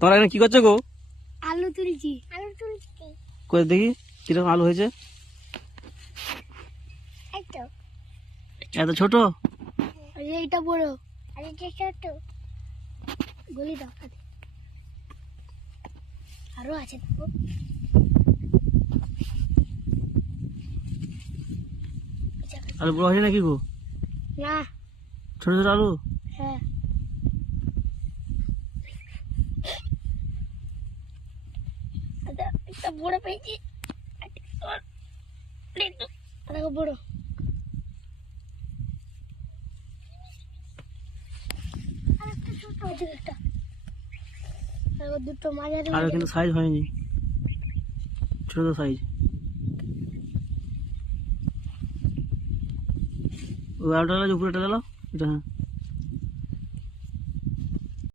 তোমরা এখানে কি করছো গো? আলু তুলছি। করে দেখি কিরকম আলু হয়েছে। এই তো এত ছোট? আর এইটা বড় আর এটা ছোট। গলি দাও হাতে। আরো আছে দেখো। আলু বড় হয়েছে নাকি গো? না। ছোট ছোট আলু? হ্যাঁ। একটা বড় পেয়েছি। দেখো বড়। আরেকটা ছোট আছে একটা। দেখো দুটো মাঝারি। আলু কিন্তু সাইজ হয়নি, ছোট সাইজ। ওই আলুটা উপরেটা দিলাম এটা। হ্যাঁ